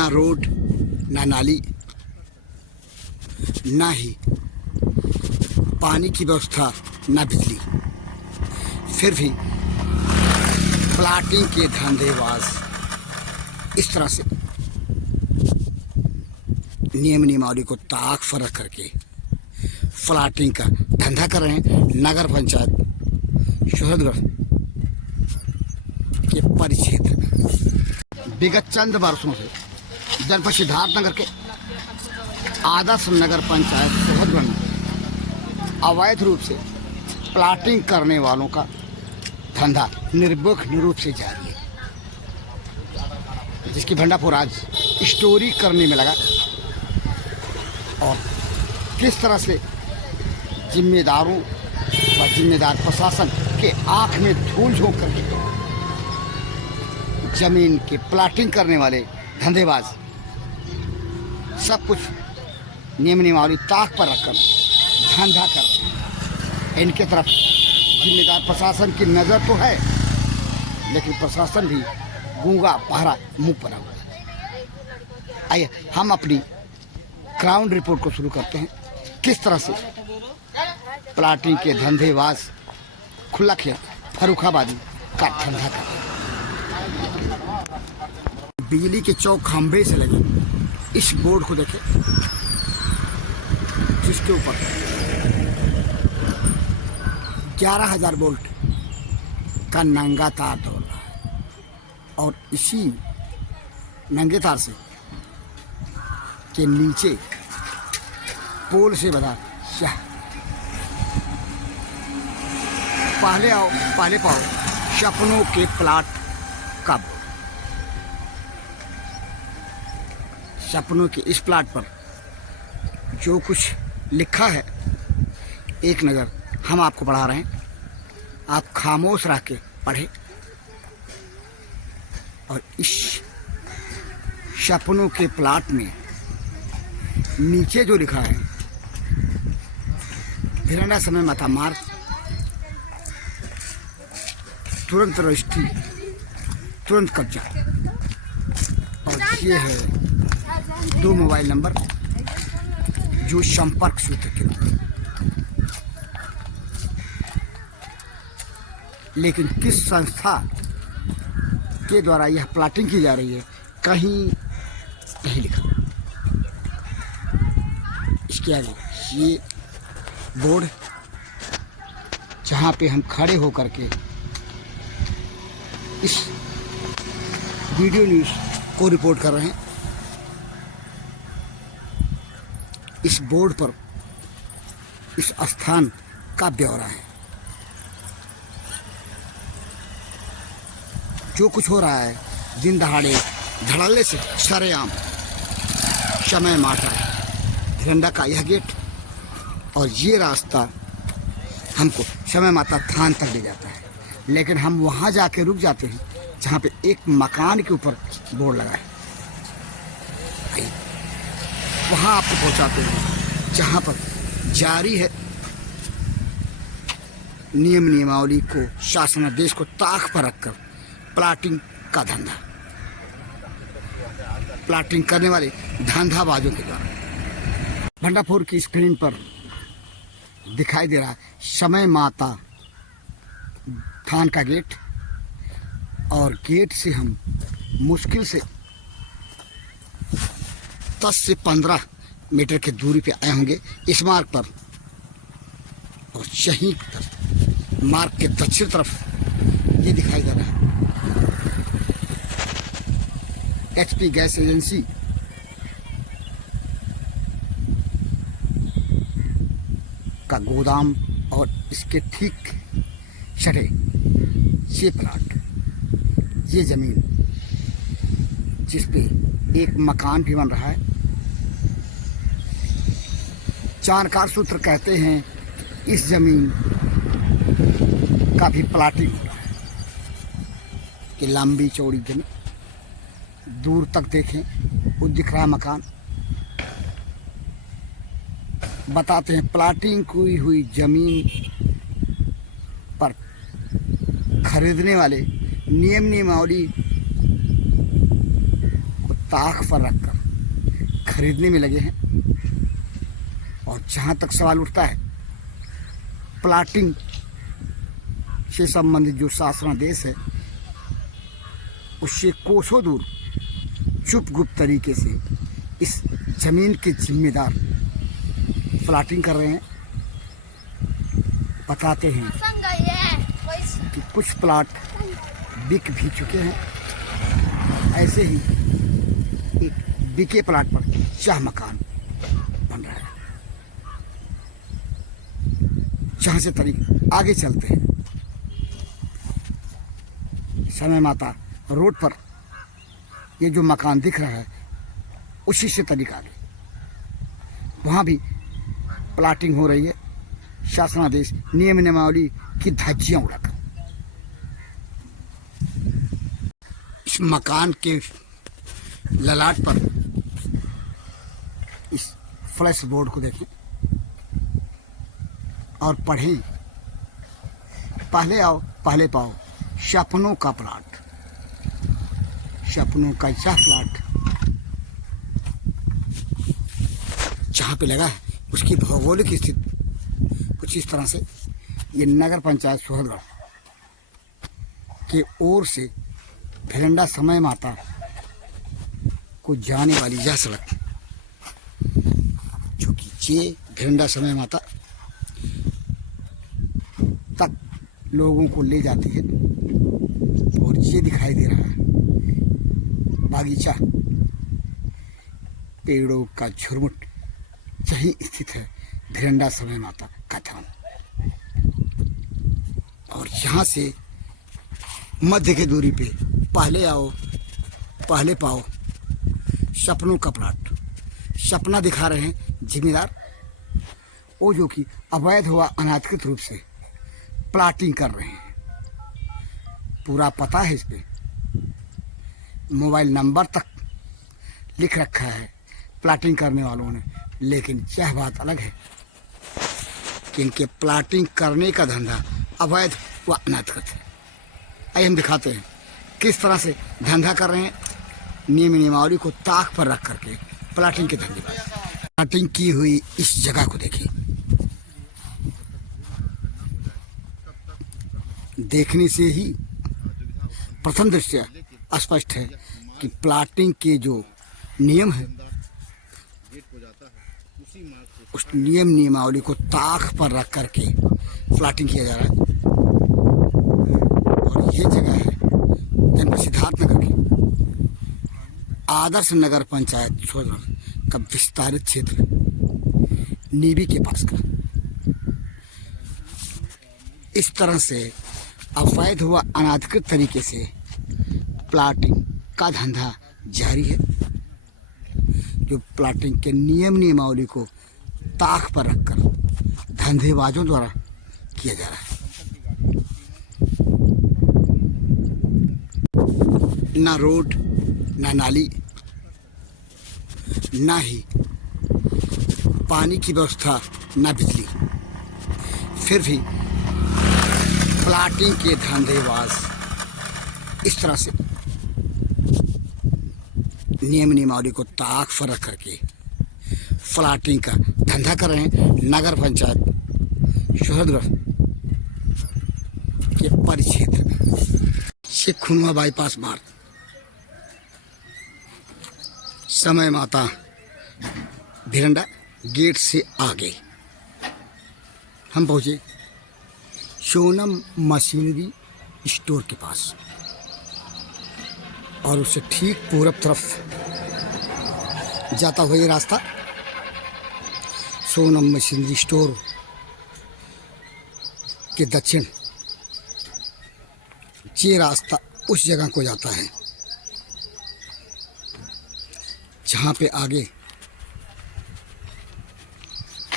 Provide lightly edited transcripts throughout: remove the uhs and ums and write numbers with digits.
ना रोड, ना नाली, ना ही पानी की व्यवस्था, ना बिजली। फिर भी प्लाटिंग के धंधेबाज इस तरह से नियम नियमावली को ताक पर रख करके प्लाटिंग का धंधा कर रहे हैं। नगर पंचायत शोहरतगढ़ के परिक्षेत्र में विगत चंद वर्षों से जनपद सिद्धार्थनगर के आदर्श नगर पंचायत शोहरतगढ़ में अवैध रूप से प्लाटिंग करने वालों का धंधा निर्विघ्न रूप से जारी है, जिसकी भंडाफोर आज स्टोरी करने में लगा। और किस तरह से जिम्मेदारों व जिम्मेदार प्रशासन के आंख में धूल झोंक करके जमीन के प्लाटिंग करने वाले धंधेबाज सब कुछ नियम नियमावली ताक पर रखकर धंधा कर, इनके तरफ जिम्मेदार प्रशासन की नज़र तो है, लेकिन प्रशासन भी गूंगा पहरा मुंह पर हुआ है। आइए हम अपनी ग्राउंड रिपोर्ट को शुरू करते हैं। किस तरह से प्लाटिंग के धंधेबाज खुला खेल फर्रुखाबादी का धंधा करते हैं। बिजली के चौक खंभे से लगे इस बोर्ड को देखें, जिसके ऊपर 11,000 वोल्ट का नंगा तार दौड़ रहा है और इसी नंगे तार से के नीचे पोल से बना पहले आओ पहले पाओ सपनों के प्लाट का बोर्ड। सपनों के इस प्लाट पर जो कुछ लिखा है, एक नज़र हम आपको पढ़ा रहे हैं, आप खामोश रह के पढ़े। और इस सपनों के प्लाट में नीचे जो लिखा है, भिरंडा समय माता मार्ग, तुरंत रजिस्ट्री, तुरंत कब्जा। और ये है 2 मोबाइल नंबर जो संपर्क सूत्र के रूप में। लेकिन किस संस्था के द्वारा यह प्लाटिंग की जा रही है, कहीं नहीं लिखा। इसके आगे ये बोर्ड जहाँ पे हम खड़े होकर के इस वीडियो न्यूज़ को रिपोर्ट कर रहे हैं, इस बोर्ड पर इस स्थान का ब्यौरा है। जो कुछ हो रहा है दिन दहाड़े धड़ल्ले से सरेआम समय माटा भिरंडा का यह गेट और ये रास्ता हमको समय माता थान तक ले जाता है। लेकिन हम वहाँ जाके रुक जाते हैं जहाँ पे एक मकान के ऊपर बोर्ड लगा है। वहाँ आपको पहुँचाते हैं जहाँ पर जारी है नियम नियमावली को, शासनादेश को ताक पर रखकर प्लाटिंग का धंधा, प्लाटिंग करने वाले धंधाबाजों के द्वारा। भंडाफोर की स्क्रीन पर दिखाई दे रहा समय माता थान का गेट, और गेट से हम मुश्किल से 10 से 15 मीटर की दूरी पे आए होंगे इस मार्ग पर। और यहीं पर मार्ग के दक्षिण तरफ ये दिखाई दे रहा है एचपी गैस एजेंसी का गोदाम, और इसके ठीक सटे ये प्लाट, ये जमीन जिस पे एक मकान भी बन रहा है। जानकार सूत्र कहते हैं इस जमीन का भी प्लाटिंग हो रहा है कि लंबी चौड़ी जमीन, दूर तक देखें वो दिख रहा है मकान। बताते हैं प्लाटिंग की हुई जमीन पर खरीदने वाले नियम नियमावली को ताक पर रखकर खरीदने में लगे हैं। और जहाँ तक सवाल उठता है प्लाटिंग से संबंधित जो शासनादेश है उससे कोसों दूर चुपगुप्त तरीके से इस जमीन के जिम्मेदार प्लाटिंग कर रहे हैं। बताते हैं कि कुछ प्लाट बिक भी चुके हैं। ऐसे ही एक बिके प्लाट पर शाह मकान बन रहा है। जहाँ से तरीक आगे चलते हैं, समय माता रोड पर ये जो मकान दिख रहा है उसी से तरीक आगे वहाँ भी प्लाटिंग हो रही है। शासनादेश नियम नियमावली की धज्जियां उड़ाकर इस मकान के ललाट पर इस फ्लैश बोर्ड को देखें और पढ़ें। पहले आओ पहले पाओ सपनों का प्लाट, सपनों का यह प्लाट जहाँ पे लगा है उसकी भौगोलिक स्थिति कुछ इस तरह से। ये नगर पंचायत सोहदगढ़ के ओर से भिरंडा समय माता को जाने वाली यह सड़क जो कि ये भिरंडा समय माता तक लोगों को ले जाती है। और ये दिखाई दे रहा है बागीचा, पेड़ों का झुरमुट, यही स्थित है भिरंडा समय माता का धाम। और यहाँ से मध्य की दूरी पे पहले आओ पहले पाओ सपनों का प्लाट। सपना दिखा रहे हैं जिम्मेदार वो जो कि अवैध हुआ अनाधिकृत रूप से प्लाटिंग कर रहे हैं। पूरा पता है इस पे, मोबाइल नंबर तक लिख रखा है प्लाटिंग करने वालों ने। लेकिन यह बात अलग है कि इनके प्लाटिंग करने का धंधा अवैध व अनाधिकृत है। आइए हम दिखाते हैं किस तरह से धंधा कर रहे हैं। नियम नियमावली को ताक पर रख करके प्लाटिंग के धंधे पर प्लाटिंग की हुई इस जगह को देखिए। देखने से ही प्रथम दृष्टया स्पष्ट है कि प्लाटिंग के जो नियम है उस नियम नियमावली को ताक पर रख करके प्लाटिंग किया जा रहा है। और ये जगह है जनपद सिद्धार्थनगर की आदर्श नगर पंचायत सोहदगढ़ का विस्तारित क्षेत्र नीबी के पास का। इस तरह से अवैध हुआ अनाधिकृत तरीके से प्लाटिंग का धंधा जारी है, जो प्लाटिंग के नियम नियमावली को ताक पर रखकर धंधेबाजों द्वारा किया जा रहा है। ना रोड, ना नाली, ना ही पानी की व्यवस्था, ना बिजली, फिर भी प्लाटिंग के धंधेबाज इस तरह से नियम नियमावली को ताक पर रख करके प्लाटिंग का धंधा कर रहे हैं। नगर पंचायत सोहदगढ़ के परिक्षेत्र में से खुनवा बाईपास मार्ग समय माता भिरंडा गेट से आगे हम पहुंचे सोनम मशीनरी स्टोर के पास। और उससे ठीक पूरब तरफ जाता हुआ ये रास्ता सोनम मशीनरी स्टोर के दक्षिण ये रास्ता उस जगह को जाता है जहाँ पे आगे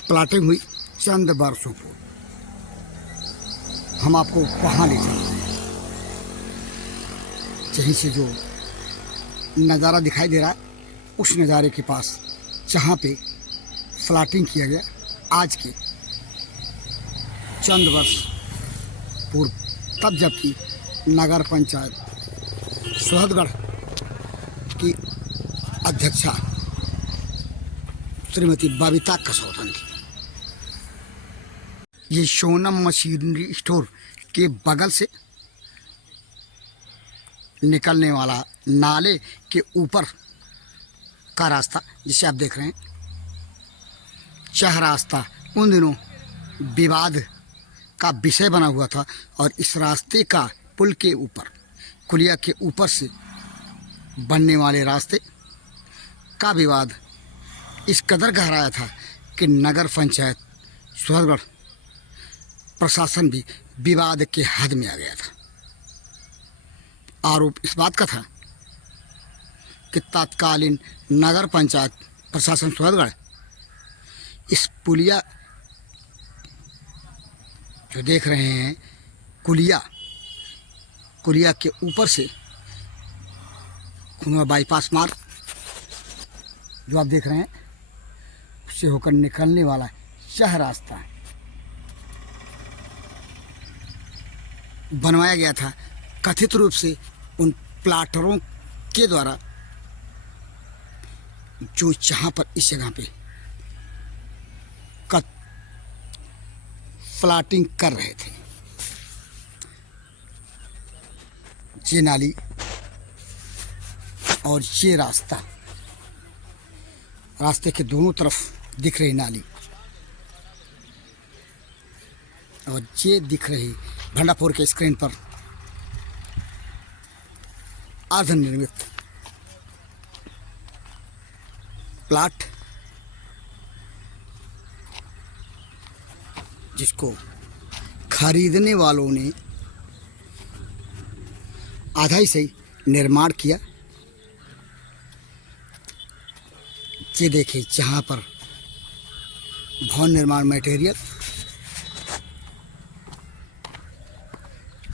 प्लाटिंग हुई चंद वर्षों को। हम आपको वहाँ ले चलते हैं यहीं से जो नज़ारा दिखाई दे रहा है उस नज़ारे के पास जहाँ पे प्लाटिंग किया गया आज के चंद वर्ष पूर्व, तब जबकि नगर पंचायत सोहदगढ़ की अध्यक्षा श्रीमती बबीता कसौदन थी। ये सोनम मशीनरी स्टोर के बगल से निकलने वाला नाले के ऊपर का रास्ता जिसे आप देख रहे हैं, यह रास्ता उन दिनों विवाद का विषय बना हुआ था और इस रास्ते का पुल के ऊपर, कुलिया के ऊपर से बनने वाले रास्ते का विवाद इस कदर गहराया था कि नगर पंचायत सुहदगढ़ प्रशासन भी विवाद के हद में आ गया था। आरोप इस बात का था कि तत्कालीन नगर पंचायत प्रशासन सुहदगढ़ इस पुलिया जो देख रहे हैं, कुलिया के ऊपर से खुनवा बाईपास मार्ग जो आप देख रहे हैं उससे होकर निकलने वाला यह रास्ता बनवाया गया था कथित रूप से उन प्लाटरों के द्वारा जो जहाँ पर इस जगह पे प्लाटिंग कर रहे थे। ये नाली और ये रास्ते के दोनों तरफ दिख रही नाली और ये दिख रही भंडापुर के स्क्रीन पर अर्ध निर्मित प्लाट, जिसको खरीदने वालों ने आधा ही सही निर्माण किया। ये देखिए जहाँ पर भवन निर्माण मटेरियल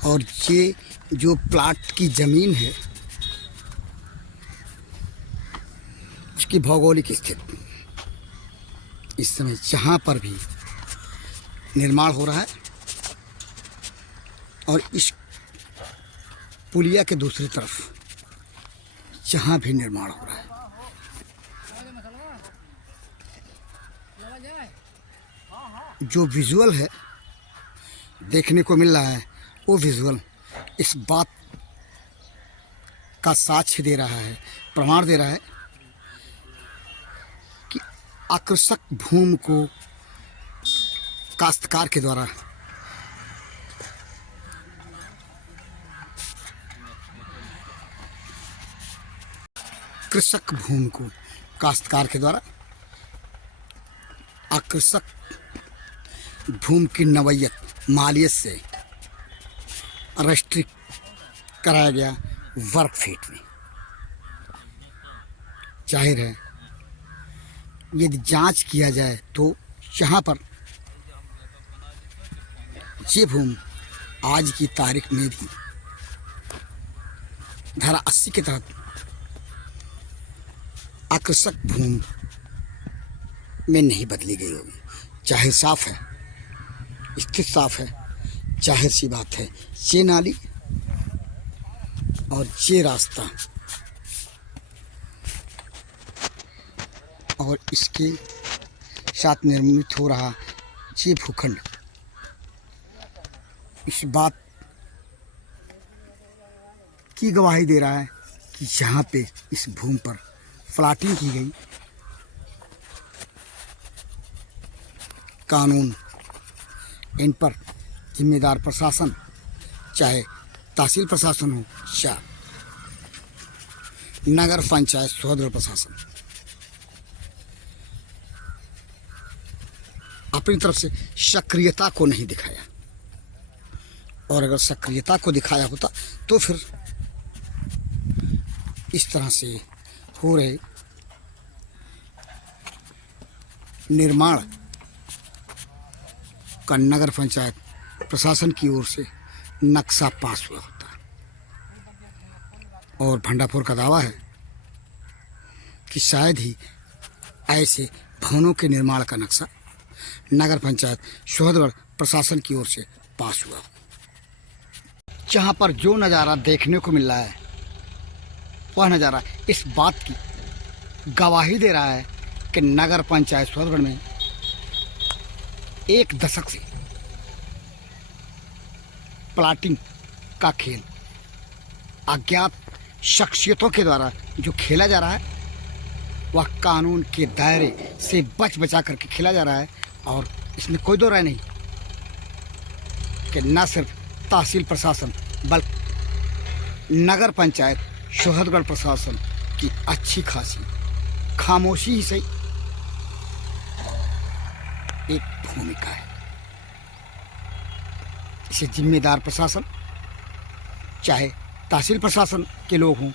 और ये जो प्लाट की ज़मीन है उसकी भौगोलिक स्थिति इस समय जहाँ पर भी निर्माण हो रहा है और इस पुलिया के दूसरी तरफ जहाँ भी निर्माण हो रहा है, जो विजुअल है देखने को मिल रहा है वो विजुअल इस बात का साक्ष्य दे रहा है, प्रमाण दे रहा है कि आकर्षक भूमि को काश्तकार के द्वारा कृषक भूमि को काश्तकार के द्वारा आकर्षक भूमि की नवैयत मालियत से रजिस्ट्री कराया गया वर्ग फीट में। जाहिर है यदि जांच किया जाए तो यहाँ पर ये भूमि आज की तारीख में भी धारा 80 के तहत आकर्षक भूमि में नहीं बदली गई होगी। जाहिर साफ है, स्थित साफ है, जाहिर सी बात है ये नाली और ये रास्ता और इसके साथ निर्मित हो रहा ये भूखंड इस बात की गवाही दे रहा है कि यहाँ पे इस भूमि पर प्लाटिंग की गई। कानून इन पर जिम्मेदार प्रशासन, चाहे तहसील प्रशासन हो या नगर पंचायत सुहदगढ़ प्रशासन, अपनी तरफ से सक्रियता को नहीं दिखाया। और अगर सक्रियता को दिखाया होता तो फिर इस तरह से हो रहे निर्माण का नगर पंचायत प्रशासन की ओर से नक्शा पास हुआ होता। और भंडापुर का दावा है कि शायद ही ऐसे भवनों के निर्माण का नक्शा नगर पंचायत सुहदगढ़ प्रशासन की ओर से पास हुआ। जहाँ पर जो नज़ारा देखने को मिल रहा है वह नज़ारा इस बात की गवाही दे रहा है कि नगर पंचायत सोहतगढ़ में एक दशक से प्लाटिंग का खेल अज्ञात शख्सियतों के द्वारा जो खेला जा रहा है वह कानून के दायरे से बचा करके खेला जा रहा है। और इसमें कोई दो राय नहीं कि न सिर्फ तहसील प्रशासन बल्कि नगर पंचायत सोहतगढ़ प्रशासन की अच्छी खासी खामोशी ही सही एक भूमिका है। इसे जिम्मेदार प्रशासन, चाहे तहसील प्रशासन के लोग हों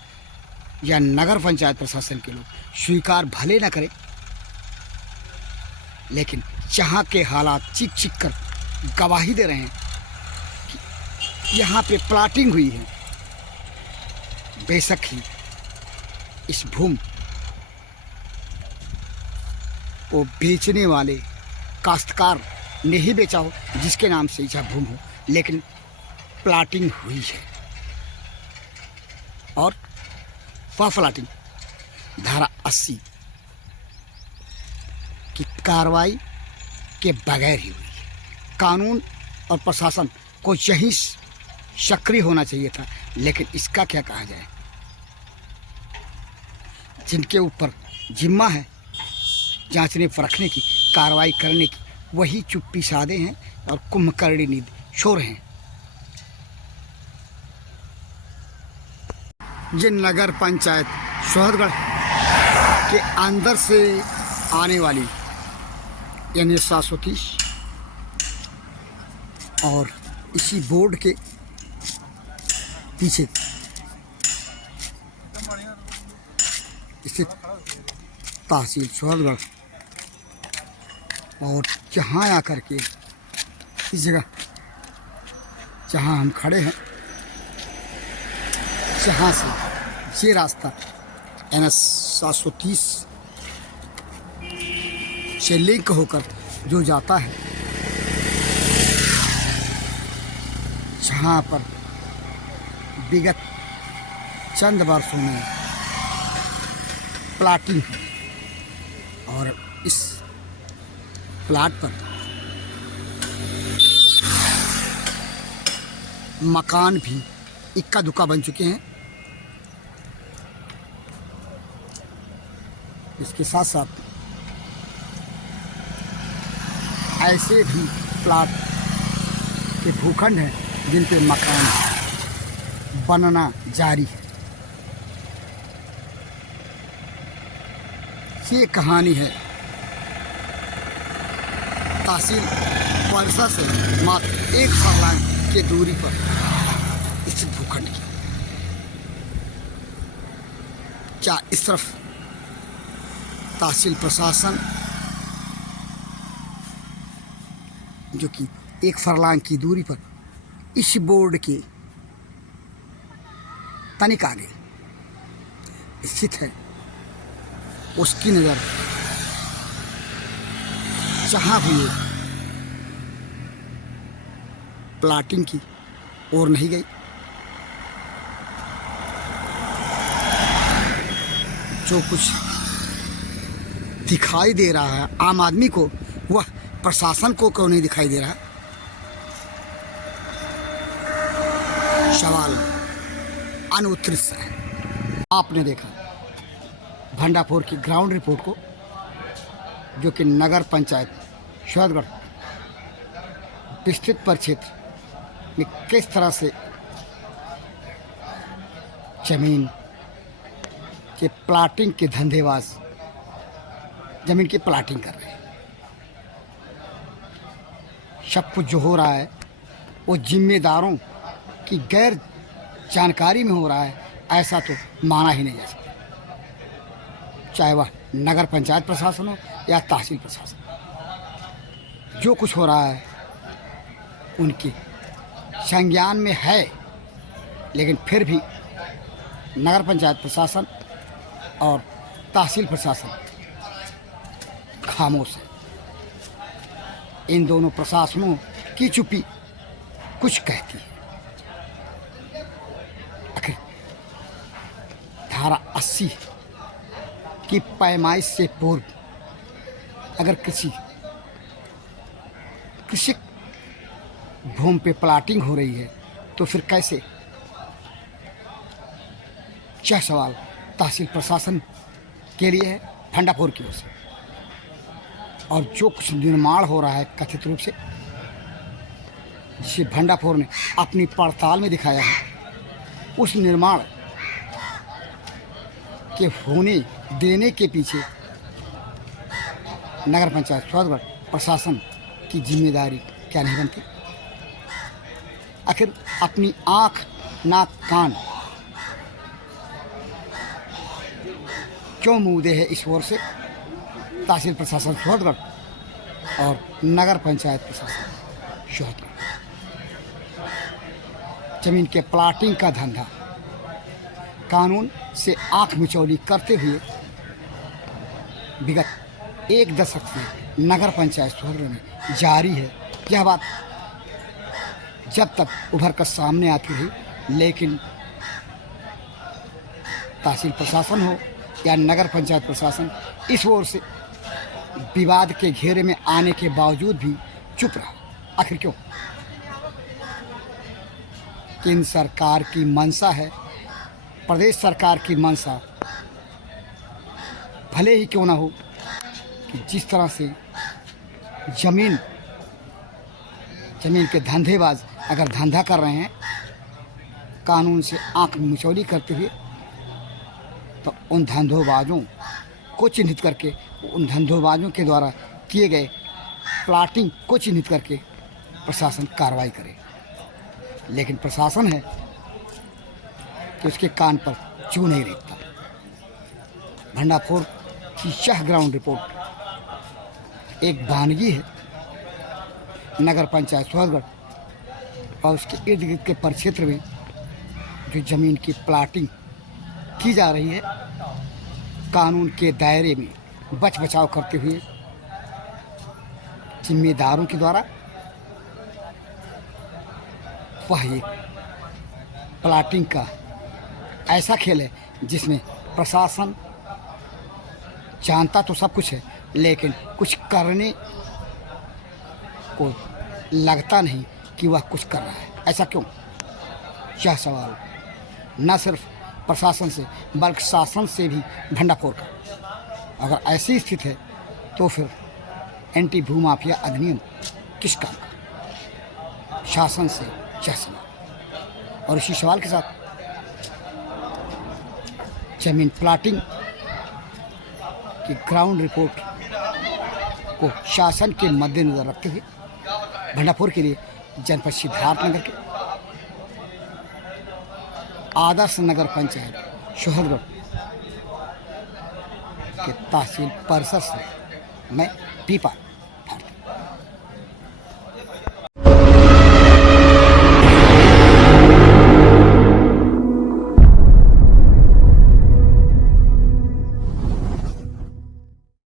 या नगर पंचायत प्रशासन के लोग, स्वीकार भले न करें, लेकिन जहाँ के हालात चीख चीख कर गवाही दे रहे हैं कि यहाँ पे प्लाटिंग हुई है, बेशक ही इस भूमि को बेचने वाले काश्तकार ने ही बेचा हो, जिसके नाम से यह भूमि हो, लेकिन प्लाटिंग हुई है। और वह प्लाटिंग धारा 80 की कार्रवाई के बगैर ही हुई है। कानून और प्रशासन को यही सक्रिय होना चाहिए था, लेकिन इसका क्या कहा जाए, जिनके ऊपर जिम्मा है जांचने परखने की, कार्रवाई करने की, वही चुप्पी साधे हैं और कुंभकर्णी नींद सो रहे हैं। जिन नगर पंचायत सोहतगढ़ के अंदर से आने वाली यानी 730 और इसी बोर्ड के पीछे स्थित तहसील सोहतगढ़ और जहाँ आकर के इस जगह जहाँ हम खड़े हैं, जहाँ से ये रास्ता NH 730 से लिंक होकर जो जाता है, जहाँ पर विगत चंद वर्षों में प्लाटिंग और इस प्लाट पर मकान भी इक्का दुक्का बन चुके हैं। इसके साथ साथ ऐसे भी प्लाट के भूखंड हैं जिन पे मकान बनना जारी है। ये कहानी है तहसील परिसर से मात्र 1 फरलांग की दूरी पर स्थित भूखंड की। क्या इस तरफ तहसील प्रशासन जो कि 1 फरलांग की दूरी पर इस बोर्ड के तनिक आगे स्थित है, उसकी नज़र जहाँ भी प्लाटिंग की ओर नहीं गई। जो कुछ दिखाई दे रहा है आम आदमी को, वह प्रशासन को क्यों नहीं दिखाई दे रहा? सवाल अनुत्तरित है। आपने देखा भंडापुर की ग्राउंड रिपोर्ट को, जो कि नगर पंचायत सोहतगढ़ विस्तृत परिक्षेत्र में किस तरह से जमीन के प्लाटिंग के धंधेबाज जमीन की प्लाटिंग कर रहे हैं। सब कुछ जो हो रहा है वो जिम्मेदारों की गैर जानकारी में हो रहा है, ऐसा तो माना ही नहीं जा सकता, चाहे वह नगर पंचायत प्रशासन हो या तहसील प्रशासन। जो कुछ हो रहा है उनके संज्ञान में है, लेकिन फिर भी नगर पंचायत प्रशासन और तहसील प्रशासन खामोश है। इन दोनों प्रशासनों की चुप्पी कुछ कहती है। आखिर धारा 80 कि पैमाइश से पूर्व अगर किसी कृषि भूमि पे प्लाटिंग हो रही है तो फिर कैसे? यह सवाल तहसील प्रशासन के लिए है, भंडारपुर की ओर से। और जो कुछ निर्माण हो रहा है कथित रूप से, जिसे भंडारपुर ने अपनी पड़ताल में दिखाया है, उस निर्माण के होने देने के पीछे नगर पंचायत सोहतगढ़ प्रशासन की जिम्मेदारी क्या नहीं बनती? आखिर अपनी आँख, नाक, कान क्यों मूंदे है इस ओर से तहसील प्रशासन सोहतगढ़ और नगर पंचायत प्रशासन सोहतगढ़? जमीन के प्लाटिंग का धंधा कानून से आंख मिचौली करते हुए विगत 1 दशक से नगर पंचायत सोहतगढ़ में जारी है। यह बात जब तक उभर कर सामने आती रही, लेकिन तहसील प्रशासन हो या नगर पंचायत प्रशासन इस ओर से विवाद के घेरे में आने के बावजूद भी चुप रहा। आखिर क्यों? केंद्र सरकार की मंशा है, प्रदेश सरकार की मंशा भले ही क्यों ना हो कि जिस तरह से जमीन के धंधेबाज अगर धंधा कर रहे हैं कानून से आंख मिचौली करते हुए, तो उन धंधोबाजों को चिन्हित करके, उन धंधोबाजों के द्वारा किए गए प्लाटिंग को चिन्हित करके प्रशासन कार्रवाई करे। लेकिन प्रशासन है कि उसके कान पर चू नहीं रेखता। भंडारपुर की यह ग्राउंड रिपोर्ट एक वानगी है। नगर पंचायत सोहतगढ़ और उसके इर्द गिर्द के परिक्षेत्र में जो जमीन की प्लाटिंग की जा रही है, कानून के दायरे में बच बचाव करते हुए जिम्मेदारों के द्वारा वह एक प्लाटिंग का ऐसा खेल है जिसमें प्रशासन जानता तो सब कुछ है, लेकिन कुछ करने को लगता नहीं कि वह कुछ कर रहा है। ऐसा क्यों? यह सवाल न सिर्फ प्रशासन से बल्कि शासन से भी भंडारपुर का। अगर ऐसी स्थिति है तो फिर एंटी भूमाफिया अधिनियम किस काम का? शासन से यह सवाल। और इसी सवाल के साथ जमीन प्लाटिंग की ग्राउंड रिपोर्ट को शासन के मद्देनजर रखते हुए भंडारपुर के लिए जनपद सिद्धार्थनगर के आदर्श नगर पंचायत सोहतगढ़ के तहसील परिसर से मैं पीपा